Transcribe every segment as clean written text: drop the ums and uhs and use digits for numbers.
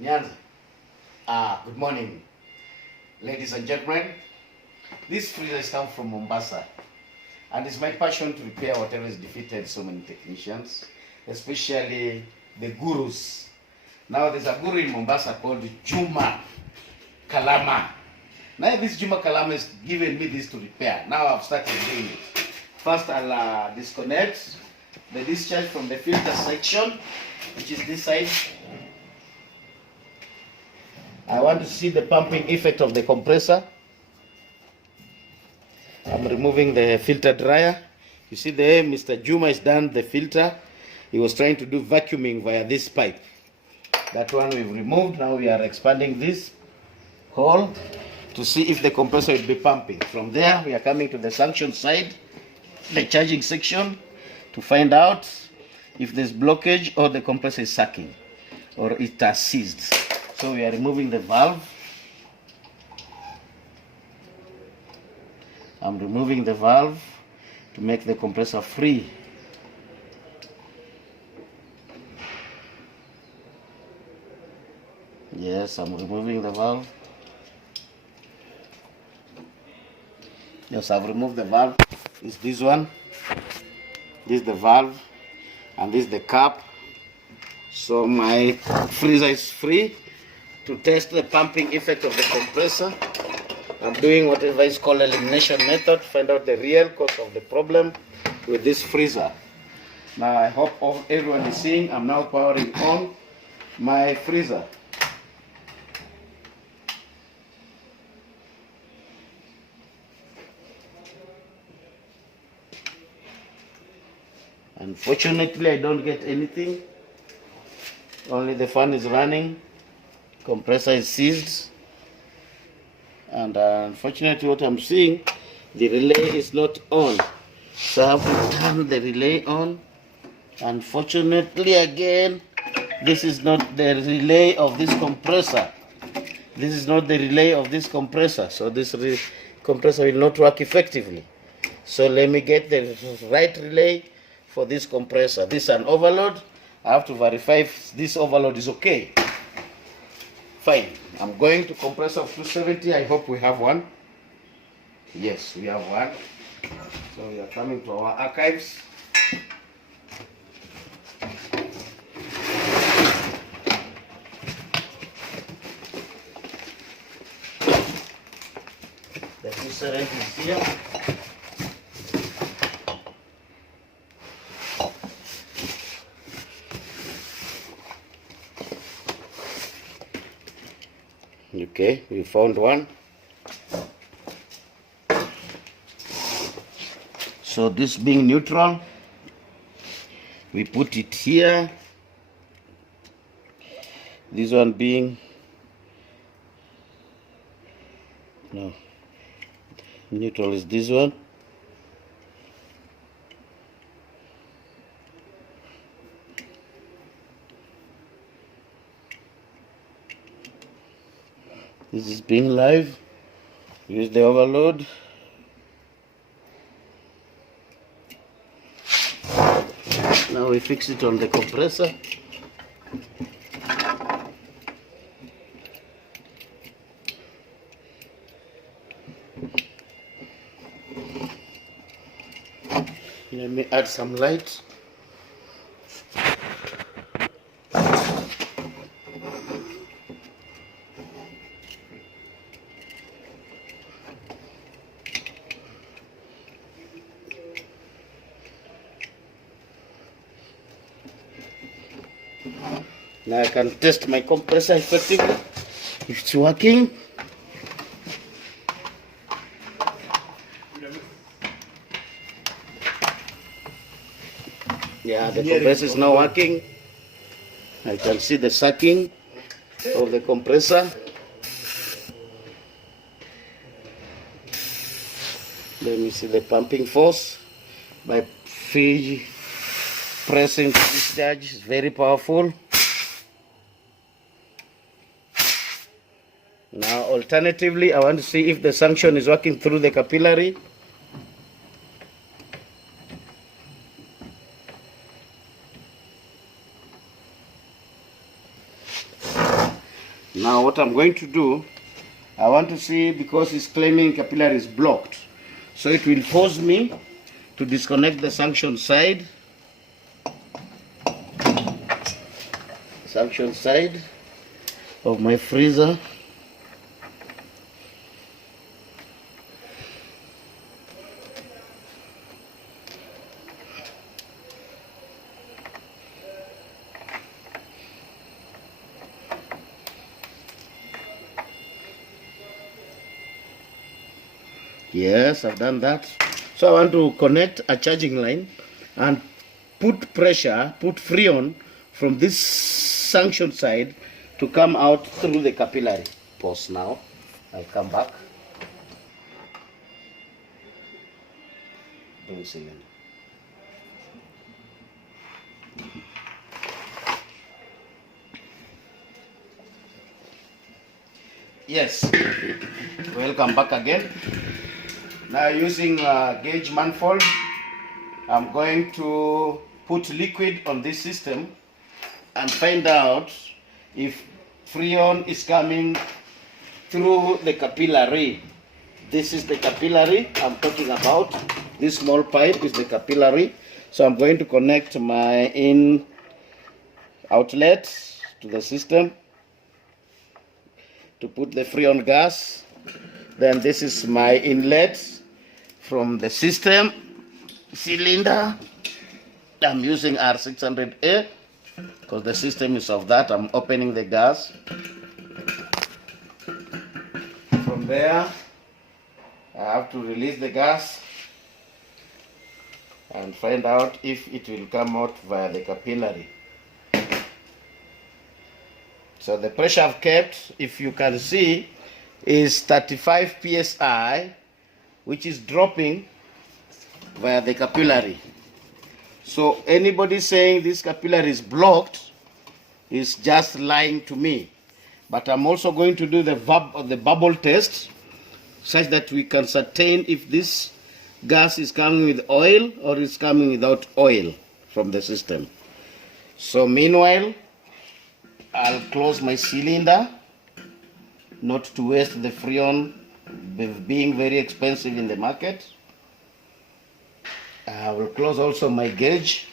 Nyanza. Good morning, ladies and gentlemen. This freezer is come from Mombasa, and it's my passion to repair whatever is defeated so many technicians, especially the gurus. Now there's a guru in Mombasa called Juma Kalama. Now this Juma Kalama is giving me this to repair. Now I've started doing it. First I'll disconnect the discharge from the filter section, which is this side. I want to see the pumping effect of the compressor. I'm removing the filter dryer. You see there, Mr. Juma is done the filter. He was trying to do vacuuming via this pipe. That one we've removed. Now we are expanding this hole to see if the compressor will be pumping. From there, we are coming to the suction side, the charging section, to find out if there's blockage or the compressor is sucking or it has seized. So we are removing the valve. I'm removing the valve to make the compressor free. Yes, I'm removing the valve. Yes, I've removed the valve. It's this one. This is the valve, and this is the cap. So my freezer is free. To test the pumping effect of the compressor, I'm doing whatever is called elimination method to find out the real cause of the problem with this freezer. Now I hope everyone is seeing. I'm now powering on my freezer. Unfortunately, I don't get anything. Only the fan is running. Compressor is seized, and unfortunately what I'm seeing, the relay is not on, so I have to turn the relay on. Unfortunately again, this is not the relay of this compressor. This is not the relay of this compressor, so this compressor will not work effectively. So let me get the right relay for this compressor. This is an overload. I have to verify if this overload is okay. Fine. I'm going to compressor of 270. I hope we have one. Yes, we have one. So we are coming to our archives. The 270 is here. Okay, we found one. So this being neutral, we put it here. This one being neutral is this one. This is being live. Use the overload. Now we fix it on the compressor. Let me add some light. Now I can test my compressor effectively, if it's working. Yeah, the compressor is now working. I can see the sucking of the compressor. Let me see the pumping force by pressing the discharge. It's very powerful. Now alternatively, I want to see if the suction is working through the capillary. Now what I'm going to do, I want to see, because it's claiming capillary is blocked, so it will force me to disconnect the suction side of my freezer. Yes, I've done that. So I want to connect a charging line and put pressure, put freon from this suction side to come out through the capillary. Pause now. I'll come back. Bring cylinder. Yes, welcome back again. Now using gauge manifold, I'm going to put liquid on this system and find out if freon is coming through the capillary. This is the capillary I'm talking about. This small pipe is the capillary. So I'm going to connect my in outlet to the system to put the freon gas. Then this is my inlet from the system cylinder. I'm using R600A because the system is of that. I'm opening the gas. From there, I have to release the gas and find out if it will come out via the capillary. So the pressure I've kept, if you can see, is 35 psi, which is dropping via the capillary. So anybody saying this capillary is blocked is just lying to me. But I'm also going to do the bubble test such that we can ascertain if this gas is coming with oil or is coming without oil from the system. So meanwhile, I'll close my cylinder, not to waste the freon being very expensive in the market. I will close also my gauge.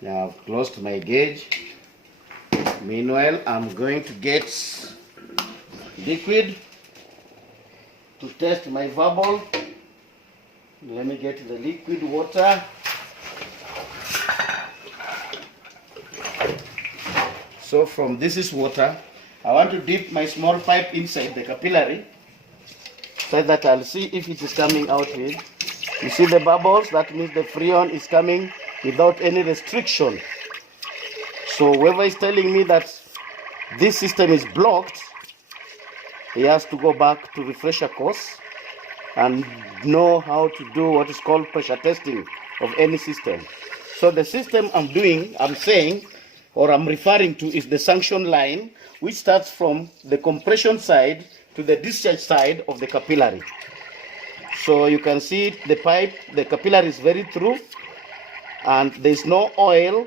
Now I've closed my gauge. Meanwhile, I'm going to get liquid to test my bubble. Let me get the liquid water. So from this is water. I want to dip my small pipe inside the capillary so that I'll see if it is coming out with. You see the bubbles? That means the freon is coming without any restriction. So whoever is telling me that this system is blocked, he has to go back to refresher course and know how to do what is called pressure testing of any system. So the system I'm saying, or I'm referring to, is the suction line, which starts from the compression side to the discharge side of the capillary. So you can see the pipe, the capillary is very through, and there's no oil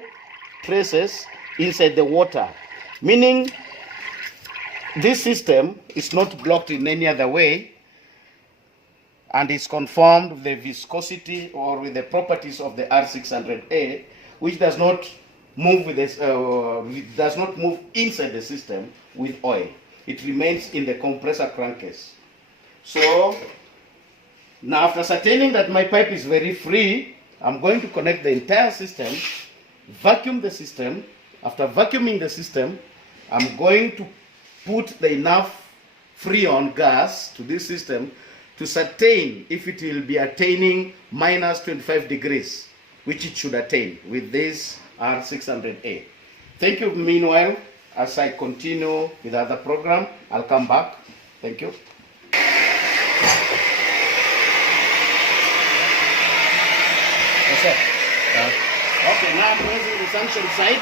traces inside the water, meaning this system is not blocked in any other way, and is conformed with the viscosity or with the properties of the R600A, which does not move with this, does not move inside the system with oil. It remains in the compressor crankcase. So now, after ascertaining that my pipe is very free, I'm going to connect the entire system, vacuum the system. After vacuuming the system, I'm going to put the enough freon gas to this system to ascertain if it will be attaining minus 25 degrees, which it should attain with this R600A. Thank you. Meanwhile, as I continue with the other program, I'll come back. Thank you. Yes, sir. Okay, now I'm raising the suction side.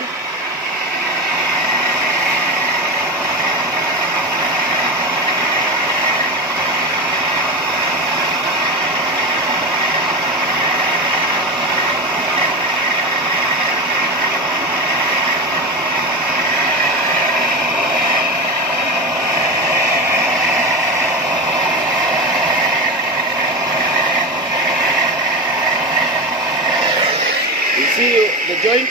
the joint.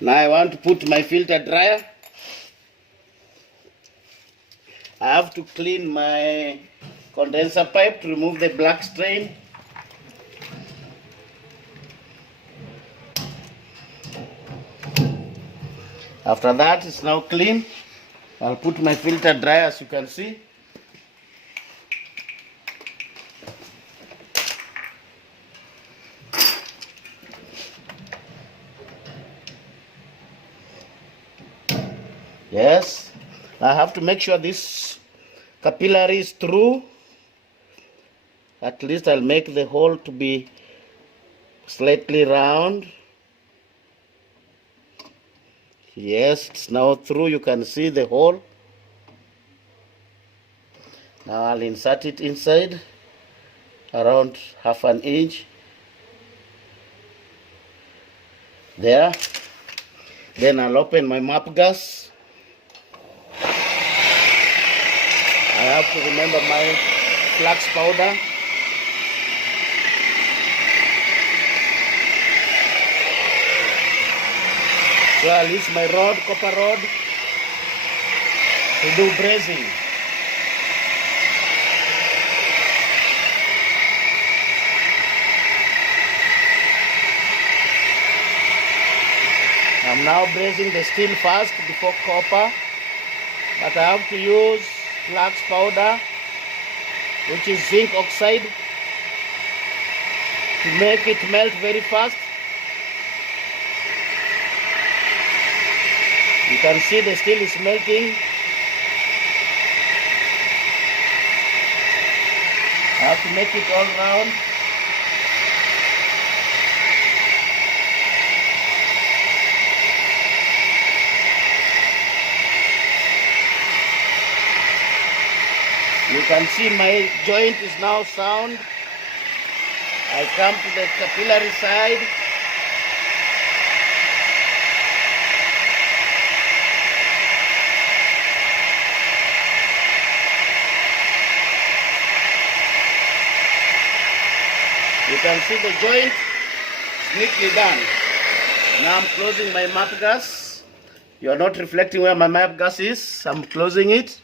Now I want to put my filter dryer. I have to clean my condenser pipe to remove the black stain. After that, it's now clean. I'll put my filter dryer, as you can see. Yes, I have to make sure this capillary is through. At least I'll make the hole to be slightly round. Yes, it's now through. You can see the hole. Now I'll insert it inside around half an inch. There. Then I'll open my map gas. I have to remember my flax powder. So I'll use my rod, copper rod, to do brazing. I'm now brazing the steel first before copper, but I have to use flax powder, which is zinc oxide, to make it melt very fast. You can see the steel is melting. I have to make it all round. You can see my joint is now sound. I come to the capillary side. You can see the joint is neatly done. Now I'm closing my map gas. You are not reflecting where my map gas is. I'm closing it.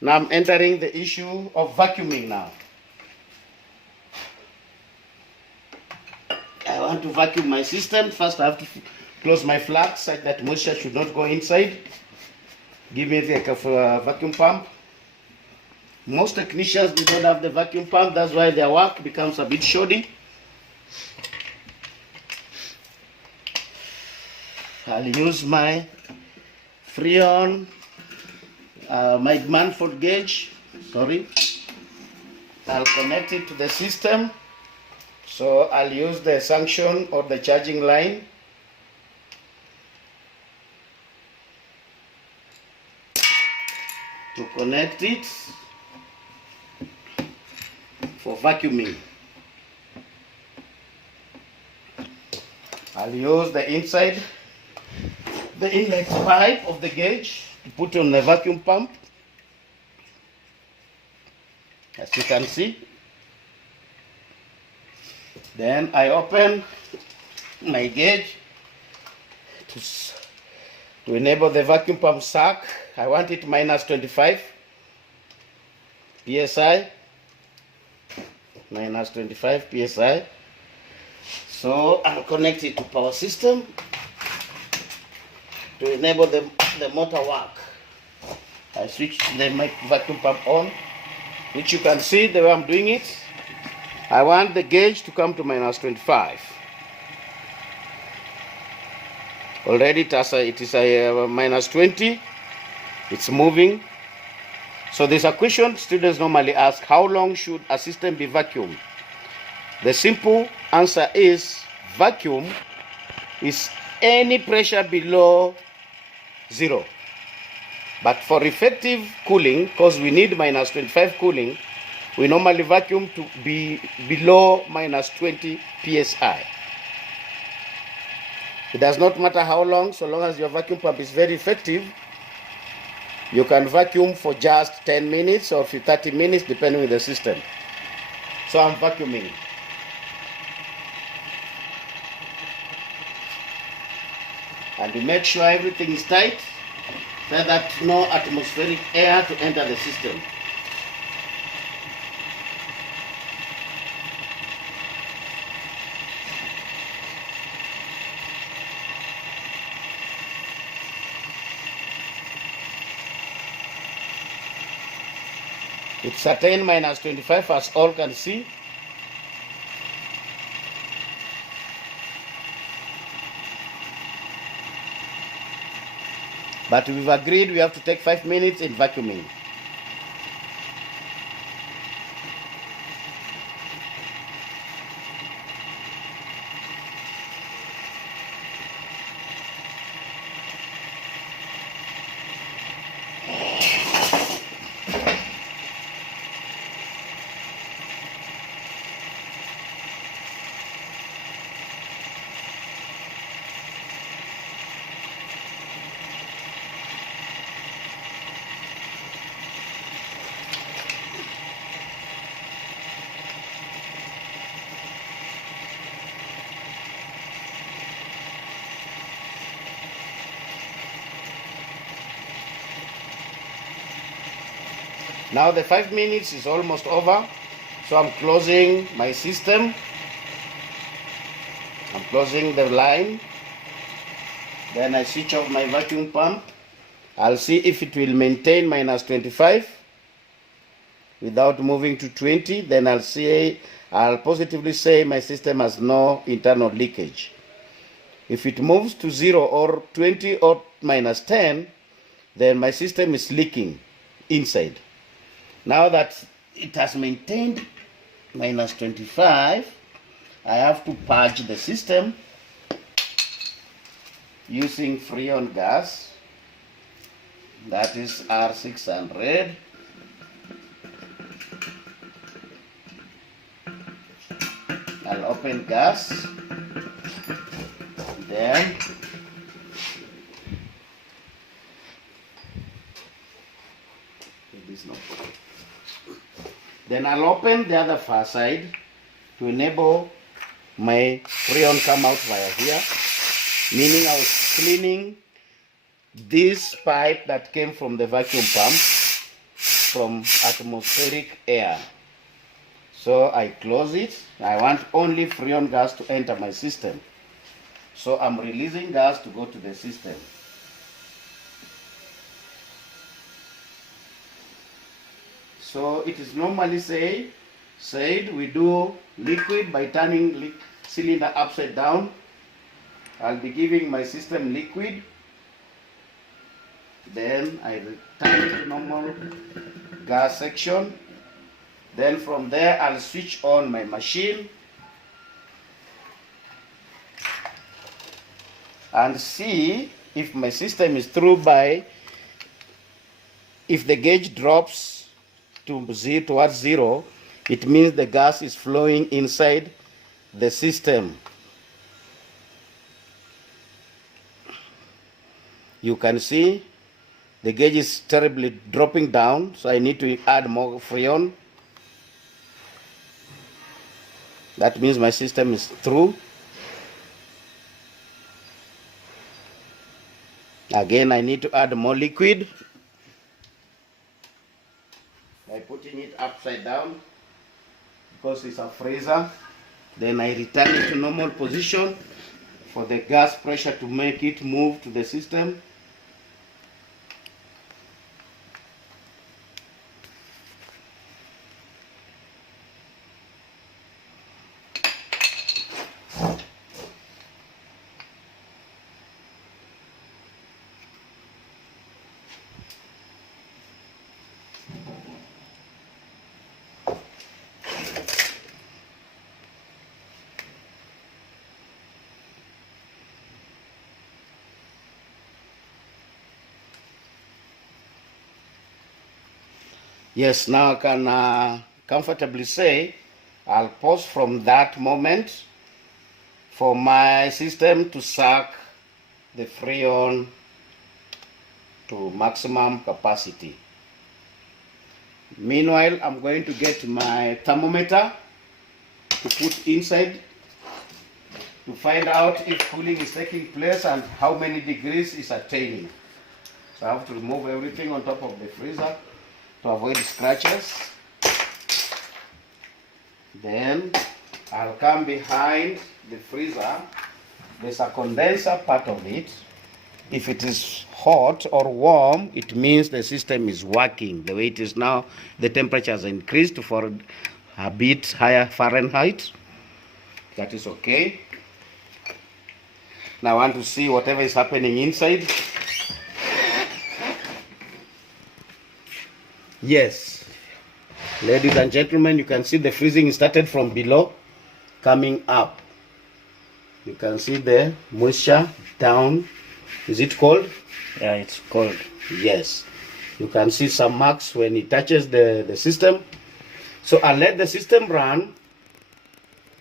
Now I'm entering the issue of vacuuming now. I want to vacuum my system. First I have to close my flax so that moisture should not go inside. Give me the vacuum pump. Most technicians, they don't have the vacuum pump. That's why their work becomes a bit shoddy. I'll use my Freon, my manifold gauge, I'll connect it to the system. So I'll use the suction or the charging line. To connect it for vacuuming. I'll use the inside, the inlet pipe of the gauge to put on the vacuum pump. As you can see. Then I open my gauge to enable the vacuum pump suck. I want it minus 25 psi. Minus 25 psi. So I'll connect it to power system to enable the motor work. I switch the vacuum pump on, which you can see the way I'm doing it. I want the gauge to come to minus 25. Already it is a minus 20. It's moving. So there's a question students normally ask: how long should a system be vacuumed? The simple answer is vacuum is any pressure below 0. But for effective cooling, because we need minus 25 cooling, we normally vacuum to be below minus 20 psi. It does not matter how long, so long as your vacuum pump is very effective, You can vacuum for just 10 minutes or 30 minutes depending on the system. So I'm vacuuming. And you make sure everything is tight so that no atmospheric air to enter the system. It's at -25 as all can see. But we've agreed we have to take 5 minutes in vacuuming. Now the 5 minutes is almost over, so I'm closing my system. I'm closing the line. Then I switch off my vacuum pump. I'll see if it will maintain -25 without moving to 20. Then I'll positively say my system has no internal leakage. If it moves to 0 or 20 or -10, then my system is leaking inside. Now that it has maintained -25, I have to purge the system using Freon gas. That is R600. I'll open gas. Then I'll open the other far side to enable my Freon come out via here, meaning I was cleaning this pipe that came from the vacuum pump from atmospheric air. So I close it. I want only Freon gas to enter my system. So I'm releasing gas to go to the system. So it is normally said we do liquid by turning cylinder upside down. I'll be giving my system liquid. Then I return it to normal gas section. Then from there I'll switch on my machine and see if my system is through by, if the gauge drops towards 0, it means the gas is flowing inside the system. You can see the gauge is terribly dropping down, so I need to add more Freon. That means my system is through. Again, I need to add more liquid by putting it upside down because it's a freezer. Then I return it to normal position for the gas pressure to make it move to the system. Yes, now I can comfortably say I'll pause from that moment for my system to suck the Freon to maximum capacity. Meanwhile, I'm going to get my thermometer to put inside to find out if cooling is taking place and how many degrees is attaining. So I have to remove everything on top of the freezer to avoid scratches. Then I'll come behind the freezer. There's a condenser part of it. If it is hot or warm, it means the system is working. The way it is now, the temperature has increased for a bit higher Fahrenheit. That is okay. Now I want to see whatever is happening inside. Yes, ladies and gentlemen, you can see the freezing started from below, coming up. You can see the moisture down. Is it cold? Yeah, it's cold. Yes. You can see some marks when it touches the system. So I'll let the system run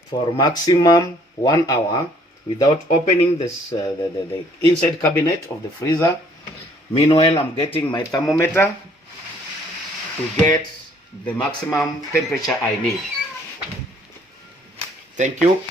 for maximum 1 hour without opening this the inside cabinet of the freezer. Meanwhile, I'm getting my thermometer to get the maximum temperature I need. Thank you.